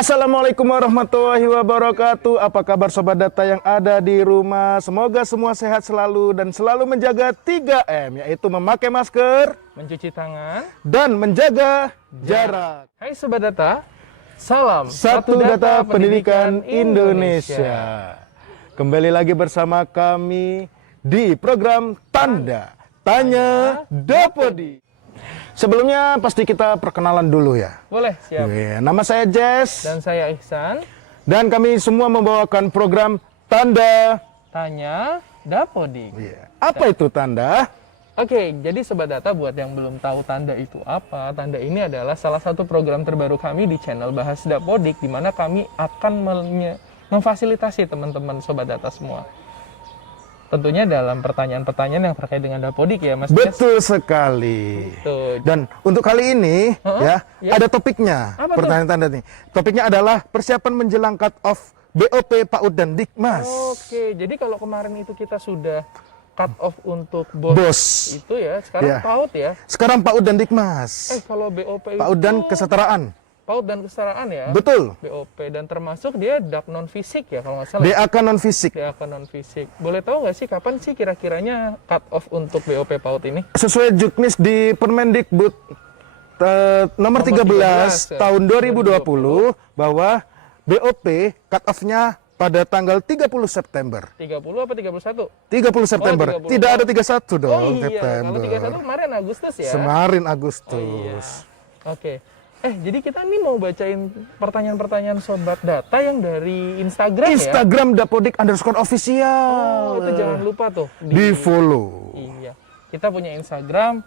Assalamualaikum warahmatullahi wabarakatuh. Apa kabar sobat data yang ada di rumah? Semoga semua sehat selalu dan selalu menjaga 3M, yaitu memakai masker, mencuci tangan, dan menjaga jarak. Hai sobat data, salam Satu Data Pendidikan Indonesia. Kembali lagi bersama kami di program Tanya Dapodik. Sebelumnya pasti kita perkenalan dulu ya. Boleh, siap. Nama saya Jess. Dan saya Ihsan. Dan kami semua membawakan program Tanya Dapodik. Apa itu tanda? Oke, jadi sobat data buat yang belum tahu tanda itu apa, tanda ini adalah salah satu program terbaru kami di channel Bahas Dapodik, di mana kami akan memfasilitasi teman-teman sobat data semua. Tentunya dalam pertanyaan-pertanyaan yang terkait dengan Dapodik ya, Mas. Betul sekali. Betul. Dan untuk kali ini ada topiknya. Apa pertanyaan tanda nih. Topiknya adalah persiapan menjelang cut off BOP PAUD dan Dikmas. Oke, jadi kalau kemarin itu kita sudah cut off untuk BOS. Itu ya, sekarang PAUD ya. Sekarang PAUD dan Dikmas. Kalau BOP itu PAUD dan kesetaraan. PAUD dan kesetaraan ya. Betul. BOP dan termasuk dia DAK non fisik ya kalau nggak salah. DAK non fisik. DAK non fisik. Boleh tahu nggak sih kapan sih kira-kiranya cut off untuk BOP PAUD ini? Sesuai Juknis di Permendikbud nomor 13 tahun 2020 bahwa BOP cut off-nya pada tanggal 30 September. 30 apa 31? 30 September. 30. Tidak ada 31 dong. Oh iya, September. kalau 31 kemarin Agustus ya? Kemarin Agustus. Oh, iya. Oke. Jadi kita nih mau bacain pertanyaan-pertanyaan sobat data yang dari Instagram ya? Instagram Dapodik_official. Oh, itu jangan lupa tuh. Di follow. Iya. Kita punya Instagram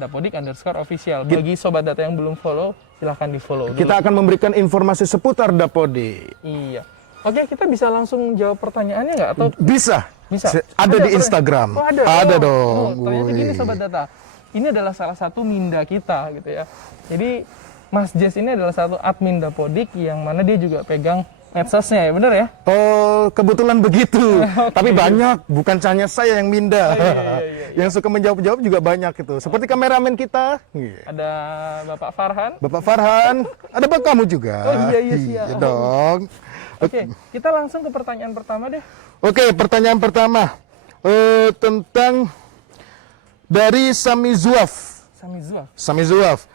Dapodik_official. Bagi sobat data yang belum follow, silahkan di follow dulu. Kita akan memberikan informasi seputar Dapodik. Iya. Oke, kita bisa langsung jawab pertanyaannya nggak? Atau Bisa. Bisa. Ada di Instagram. Oh, ada. Ada dong. Ternyata gini sobat data. Ini adalah salah satu minda kita gitu ya. Jadi Mas Jess ini adalah satu admin Dapodik yang mana dia juga pegang medsosnya ya, bener ya? Oh, kebetulan begitu. Tapi banyak, bukan hanya saya yang minda. Iya. Yang suka menjawab-jawab juga banyak itu. Seperti kameramen kita. Ada Bapak Farhan. Bapak Farhan, ada Bapak kamu juga. Oh iya siap. Iya dong. Oke, kita langsung ke pertanyaan pertama deh. Oke, pertanyaan pertama tentang dari Sami Zuaf.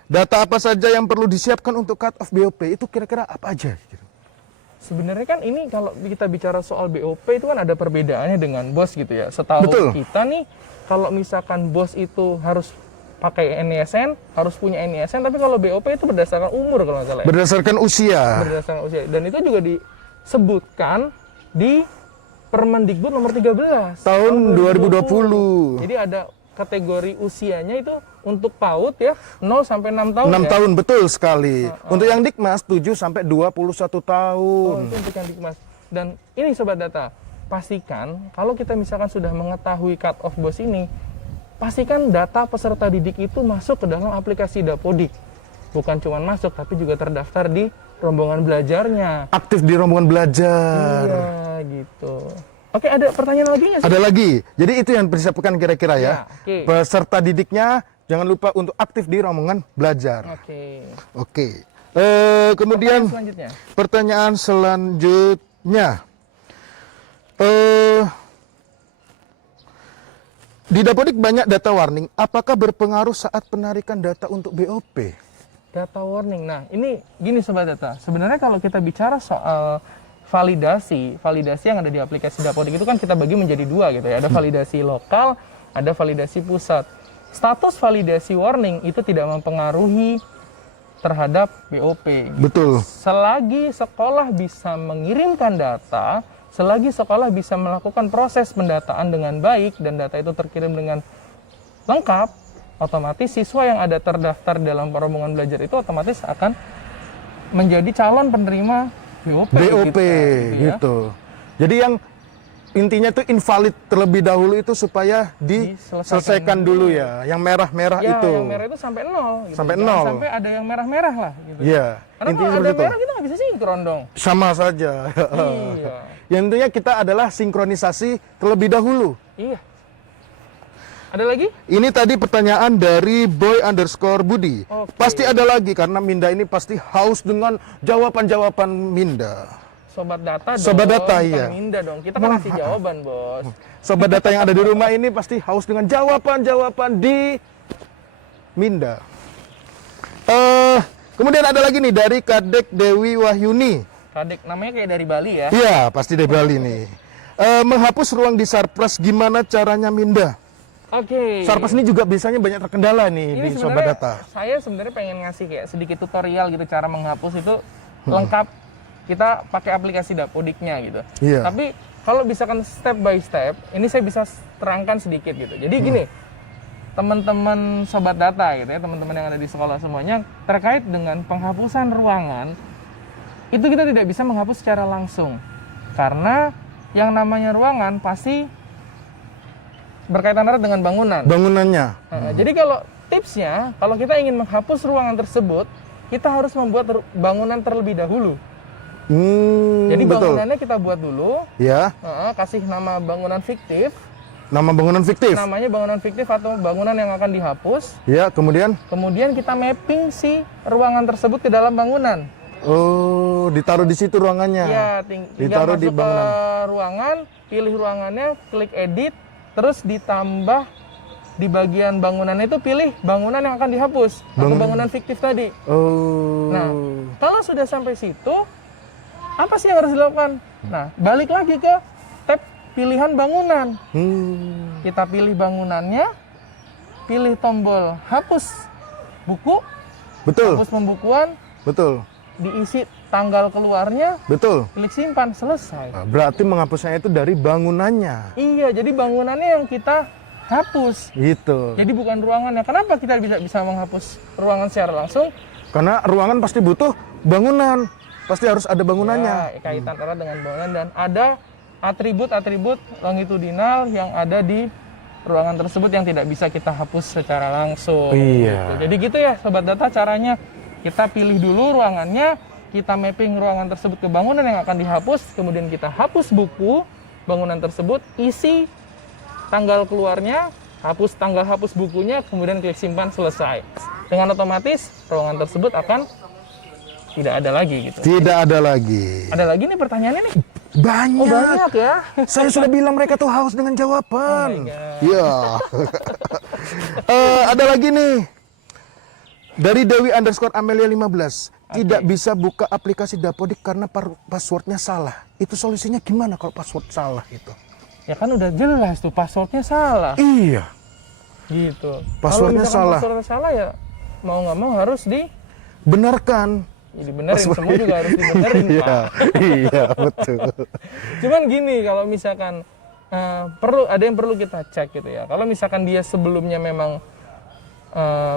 Data apa saja yang perlu disiapkan untuk cut off BOP? Itu kira-kira apa aja? Sebenarnya kan ini kalau kita bicara soal BOP itu kan ada perbedaannya dengan BOS gitu ya. Setahu kita nih, kalau misalkan BOS itu harus pakai NISN, harus punya NISN, tapi kalau BOP itu berdasarkan umur kalau nggak salah ya? Berdasarkan usia. Berdasarkan usia. Dan itu juga disebutkan di Permendikbud nomor 13 tahun 2020. Jadi ada kategori usianya itu untuk PAUD ya 0 sampai 6 tahun 6 ya? tahun betul sekali. Untuk yang Dikmas 7 sampai 21 tahun. Itu untuk yang Dikmas. Dan ini sobat data, pastikan kalau kita misalkan sudah mengetahui cut off BOS ini, pastikan data peserta didik itu masuk ke dalam aplikasi Dapodik. Bukan cuma masuk tapi juga terdaftar di rombongan belajarnya. Aktif di rombongan belajar. Iya gitu. Oke, ada pertanyaan lagi nggak sih? Ada lagi. Jadi itu yang persiapkan kira-kira ya. Peserta didiknya jangan lupa untuk aktif di rombongan belajar. Oke. Kemudian pertanyaan selanjutnya. Di Dapodik banyak data warning. Apakah berpengaruh saat penarikan data untuk BOP? Data warning. Nah, ini gini sobat data. Sebenarnya kalau kita bicara soal validasi yang ada di aplikasi Dapodik itu kan kita bagi menjadi dua gitu ya. Ada validasi lokal, ada validasi pusat. Status validasi warning itu tidak mempengaruhi terhadap BOP. Betul. Selagi sekolah bisa mengirimkan data, selagi sekolah bisa melakukan proses pendataan dengan baik dan data itu terkirim dengan lengkap, otomatis siswa yang ada terdaftar dalam rombongan belajar itu otomatis akan menjadi calon penerima BOP gitu. Jadi yang intinya tuh invalid terlebih dahulu itu supaya diselesaikan dulu ya. Yang merah-merah itu. Yang merah itu sampai 0. Gitu. Sampai 0. Sampai ada yang merah-merah lah. Gitu. Iya. Karena kalau ada merah kita nggak bisa sinkron dong. Sama saja. Yang intinya kita adalah sinkronisasi terlebih dahulu. Iya. Ada lagi? Ini tadi pertanyaan dari boy_budi. Pasti ada lagi karena Minda ini pasti haus dengan jawaban-jawaban Minda. Sobat data dong. Sobat data, iya. Minda dong. Kita kan kasih jawaban, Bos. Sobat data yang ada di rumah ini pasti haus dengan jawaban-jawaban di Minda. Kemudian ada lagi nih dari Kadek Dewi Wahyuni. Kadek namanya kayak dari Bali ya? Iya, pasti dari Bali nih. Menghapus ruang di Surplus gimana caranya, Minda? Oke. Surplus ini juga biasanya banyak terkendala nih Ini di Sobat Data. Saya sebenarnya pengen ngasih kayak sedikit tutorial gitu cara menghapus itu lengkap. Kita pakai aplikasi Dapodiknya gitu. Iya. Tapi kalau misalkan step by step, ini saya bisa terangkan sedikit gitu. Jadi gini, teman-teman Sobat Data gitu ya, teman-teman yang ada di sekolah semuanya, terkait dengan penghapusan ruangan, itu kita tidak bisa menghapus secara langsung. Karena yang namanya ruangan pasti berkaitan erat dengan bangunan. Bangunannya. Jadi kalau tipsnya, kalau kita ingin menghapus ruangan tersebut, kita harus membuat bangunan terlebih dahulu. Jadi betul. bangunannya kita buat dulu, Ya. kasih nama bangunan fiktif. Nama bangunan fiktif. Namanya bangunan fiktif atau bangunan yang akan dihapus. Ya, kemudian? Kemudian kita mapping si ruangan tersebut ke dalam bangunan. Oh, ditaruh di situ ruangannya. Ya, tinggal ditaruh masuk di bangunan. ke ruangan, pilih ruangannya, klik edit, terus ditambah di bagian bangunan itu pilih bangunan yang akan dihapus atau bangunan fiktif tadi. Oh. Nah, kalau sudah sampai situ, apa sih yang harus dilakukan? Nah, balik lagi ke tab pilihan bangunan. Kita pilih bangunannya, pilih tombol hapus buku, Betul. hapus pembukuan, Betul. diisi tanggal keluarnya, Betul. klik simpan, selesai. Nah, berarti menghapusnya itu dari bangunannya. Iya, jadi bangunannya yang kita hapus. Gitu. Jadi bukan ruangannya. Kenapa kita bisa menghapus ruangan secara langsung? Karena ruangan pasti butuh bangunan. Pasti harus ada bangunannya. Ya, kaitan erat dengan bangunan dan ada atribut-atribut longitudinal yang ada di ruangan tersebut yang tidak bisa kita hapus secara langsung. Iya. Jadi gitu ya Sobat Data caranya. Kita pilih dulu ruangannya, kita mapping ruangan tersebut ke bangunan yang akan dihapus, kemudian kita hapus buku bangunan tersebut, isi tanggal keluarnya, hapus tanggal hapus bukunya, kemudian klik simpan, selesai. Dengan otomatis ruangan tersebut akan tidak ada lagi gitu. Tidak ada lagi. Ada lagi nih pertanyaannya nih. Banyak. Oh, banyak ya. Saya sudah bilang mereka tuh haus dengan jawaban. Oh my God. Iya. Ada lagi nih. Dari Dewi_Amelia 15. Tidak bisa buka aplikasi Dapodik karena passwordnya salah. Itu solusinya gimana kalau password salah itu? Ya kan udah jelas tuh passwordnya salah. Iya. Gitu. Passwordnya salah. Passwordnya salah ya mau nggak mau harus Benarkan. ya dibenerin. Semua juga harus dibenerin, Iya, Pak. iya betul. Cuman gini, kalau misalkan ada yang perlu kita cek gitu ya. Kalau misalkan dia sebelumnya memang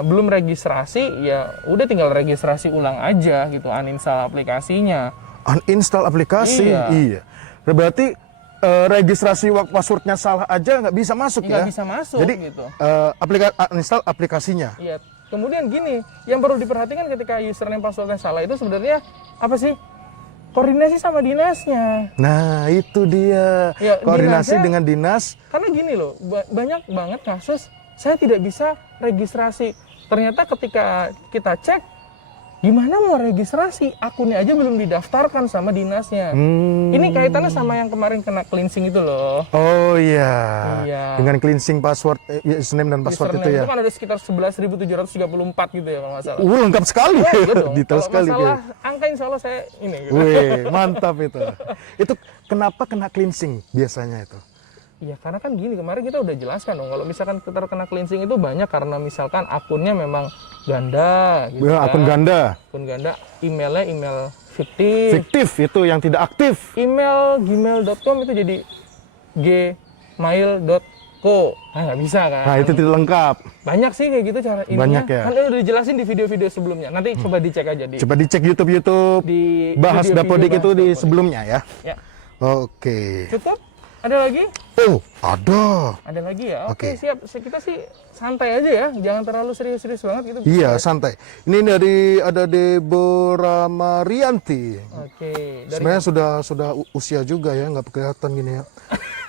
belum registrasi, ya udah tinggal registrasi ulang aja gitu, uninstall aplikasinya. Uninstall aplikasi, Iya. Berarti registrasi passwordnya salah aja nggak bisa masuk ya? Nggak bisa masuk Jadi gitu. uninstall aplikasinya. Iya. Kemudian gini, yang perlu diperhatikan ketika username passwordnya salah itu sebenarnya apa sih? Koordinasi sama dinasnya. Nah, itu dia. Ya, koordinasi dinasnya, dengan dinas. Karena gini loh, banyak banget kasus saya tidak bisa registrasi. Ternyata ketika kita cek, gimana mau registrasi? Akunnya aja belum didaftarkan sama dinasnya. Ini kaitannya sama yang kemarin kena cleansing itu loh. Oh iya. Iya. Dengan cleansing password, username dan password Username itu ya. itu kan ada sekitar 11.734 gitu ya kalau nggak salah. Lengkap sekali. Ya, iya dong. Detail Kalau sekali. masalah angka insya Allah saya ini gitu. Wih, mantap itu. Itu kenapa kena cleansing biasanya itu? Ya karena kan gini, kemarin kita udah jelaskan dong, kalau misalkan kita terkena cleansing itu banyak karena misalkan akunnya memang ganda gitu Ya, akun ganda. Akun ganda, emailnya email fiktif. Fiktif itu yang tidak aktif. Email gmail.com itu jadi gmail.co. Nah, nggak bisa kan? Nah, itu tidak lengkap. Banyak sih kayak gitu cara ininya. Banyak ya. Kan udah dijelasin di video-video sebelumnya. Nanti coba dicek aja di Coba dicek YouTube di bahas video-video Dapodik bahas itu di Dapodik. sebelumnya ya. Ya. Oke. Cukup? Ada lagi? Oh, ada. Ada lagi ya? Oke, Oke. siap. Kita sih santai aja ya. Jangan terlalu serius-serius banget gitu. Iya, santai. Ini ada Deborah Marianti. Oke. Sebenarnya sudah usia juga ya, nggak kelihatan gini ya.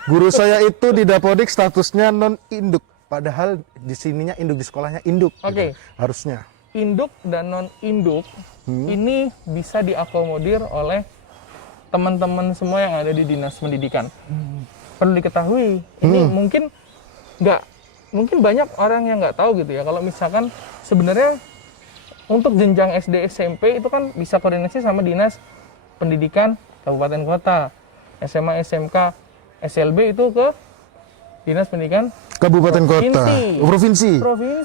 Guru saya itu di Dapodik statusnya non induk. padahal di sininya induk, di sekolahnya induk. Oke. Gitu, harusnya. Induk dan non-induk ini bisa diakomodir oleh teman-teman semua yang ada di Dinas Pendidikan. Perlu diketahui, ini mungkin banyak orang yang nggak tahu gitu ya. Kalau misalkan sebenarnya untuk jenjang SD SMP itu kan bisa koordinasi sama Dinas Pendidikan Kabupaten Kota, SMA SMK SLB itu ke Dinas Pendidikan Kabupaten Kota, Provinsi.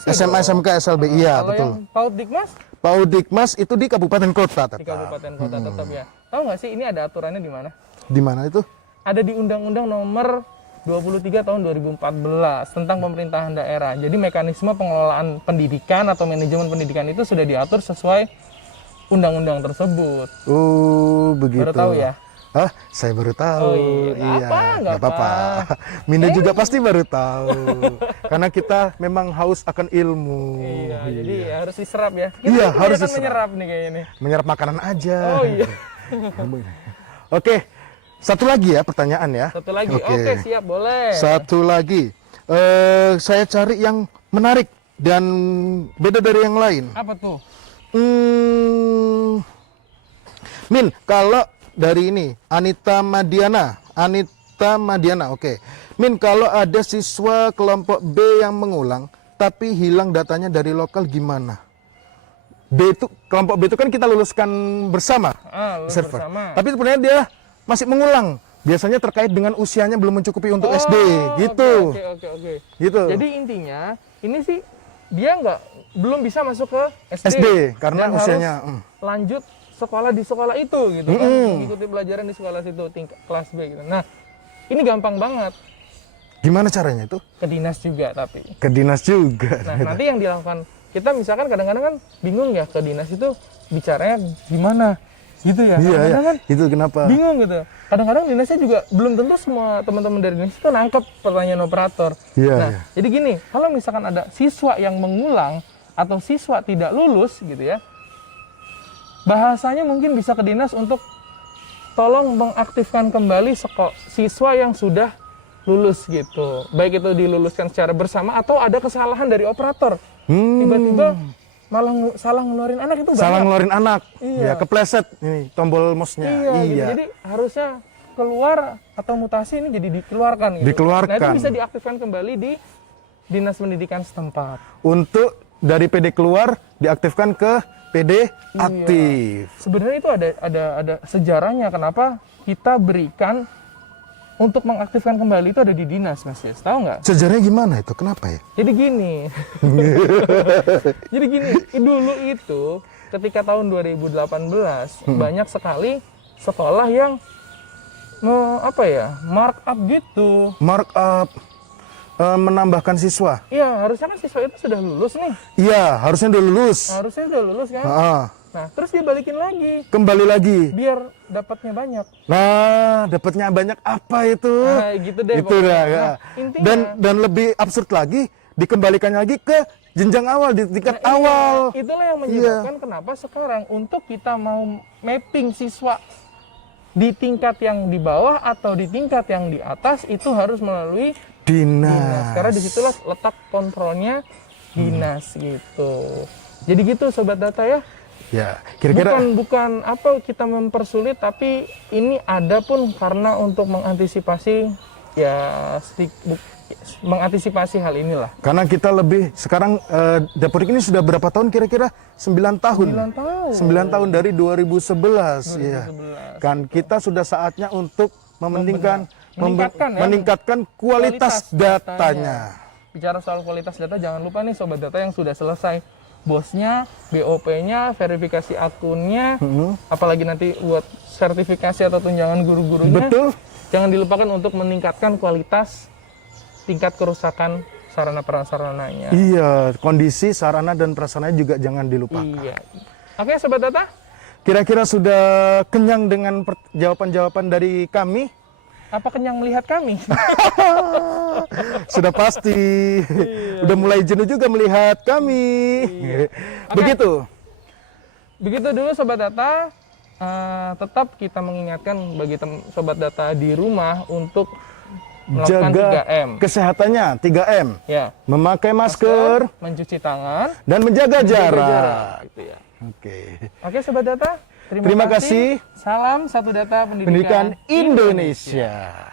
SMA dong. SMK SLB, iya Kalau betul. yang PAUD Dikmas PAUD Dikmas itu di Kabupaten Kota tetap. di Kabupaten Kota tetap ya. Tahu nggak sih ini ada aturannya di mana? Di mana itu? Ada di Undang-Undang Nomor 23 tahun 2014 tentang pemerintahan daerah. Jadi mekanisme pengelolaan pendidikan atau manajemen pendidikan itu sudah diatur sesuai undang-undang tersebut. Oh, begitu. Baru tahu ya? Hah? Saya baru tahu. Oh, iya. Nggak apa-apa. Minda juga pasti baru tahu. Karena kita memang haus akan ilmu. Iya, jadi harus diserap ya. Iya, harus diserap. Menyerap nih kayaknya. Menyerap makanan aja. Oh iya. Oke, satu lagi ya pertanyaan ya. Satu lagi. Oke, siap, boleh. Satu lagi. Saya cari yang menarik dan beda dari yang lain. Apa tuh? Min, kalau dari ini Anita Madiana, oke. Min, kalau ada siswa kelompok B yang mengulang tapi hilang datanya dari lokal gimana? Kelompok B itu kan kita luluskan bersama server. Tapi sebenarnya dia masih mengulang. Biasanya terkait dengan usianya belum mencukupi untuk SD, gitu. Oke. Gitu. Jadi intinya ini sih dia belum bisa masuk ke SD karena usianya harus lanjut sekolah di sekolah itu gitu kan, mengikuti pelajaran di sekolah situ tingkat kelas B gitu. Nah, ini gampang banget. Gimana caranya itu? Ke dinas juga tapi. Ke dinas juga. Nah, nanti yang dilakukan kita misalkan kadang-kadang kan bingung ya ke dinas itu bicaranya gimana gitu ya. Iya. Kan itu kenapa? bingung gitu. Kadang-kadang dinasnya juga belum tentu semua teman-teman dari dinas itu nangkep pertanyaan operator. Iya. Jadi gini, kalau misalkan ada siswa yang mengulang atau siswa tidak lulus gitu ya, bahasanya mungkin bisa ke dinas untuk tolong mengaktifkan kembali siswa yang sudah lulus gitu. Baik itu diluluskan secara bersama atau ada kesalahan dari operator. Tiba-tiba malah salah ngeluarin anak itu banyak. Salah ngeluarin anak. Iya. Ya, kepleset ini tombol mouse-nya. Iya. Gitu. Jadi harusnya keluar atau mutasi ini jadi dikeluarkan gitu. Dikeluarkan. Nah, itu bisa diaktifkan kembali di Dinas Pendidikan setempat. Untuk dari PD keluar diaktifkan ke PD aktif. Sebenarnya itu ada sejarahnya kenapa kita berikan untuk mengaktifkan kembali itu ada di dinas, Mas Yes. Tahu nggak? Sejarahnya gimana itu? Kenapa ya? Jadi gini. Dulu itu ketika tahun 2018 banyak sekali sekolah yang markup gitu. Markup menambahkan siswa. Iya, harusnya kan siswa itu sudah lulus nih. Iya, harusnya udah lulus. Harusnya udah lulus kan? Nah, terus dibalikin lagi. Kembali lagi. Biar dapatnya banyak. Nah, dapatnya banyak apa itu? Nah, gitu deh. Itu dah. Ya. Intinya, dan lebih absurd lagi, dikembalikan lagi ke jenjang awal, di tingkat awal. Itulah yang menyebabkan kenapa sekarang untuk kita mau mapping siswa di tingkat yang di bawah atau di tingkat yang di atas itu harus melalui dinas. Karena disitulah letak kontrolnya dinas gitu. Jadi gitu Sobat Data ya. Ya, kira-kira bukan apa kita mempersulit, tapi ini ada pun karena untuk mengantisipasi mengantisipasi hal inilah. Karena kita lebih sekarang Dapodik ini sudah berapa tahun kira-kira? 9 tahun. 9 tahun dari 2011 ya. Kan kita sudah saatnya untuk meningkatkan kualitas datanya. Bicara soal kualitas data, jangan lupa nih Sobat Data yang sudah selesai bosnya, BOP-nya, verifikasi akunnya, apalagi nanti buat sertifikasi atau tunjangan guru-gurunya. Betul. Jangan dilupakan untuk meningkatkan kualitas tingkat kerusakan sarana prasarananya. Iya, kondisi sarana dan prasarananya juga jangan dilupakan. Iya. Oke, Sobat Data. Kira-kira sudah kenyang dengan jawaban-jawaban dari kami? Apa kenyang melihat kami? Sudah pasti. Udah mulai jenuh juga melihat kami. Iya. Begitu dulu Sobat Data. Tetap kita mengingatkan bagi Sobat Data di rumah untuk melakukan jaga 3M. kesehatannya 3M. Ya. Memakai masker, mencuci tangan, dan menjaga jarak. gitu ya. Oke, Sobat Data. Terima kasih. Salam Satu Data Pendidikan Indonesia.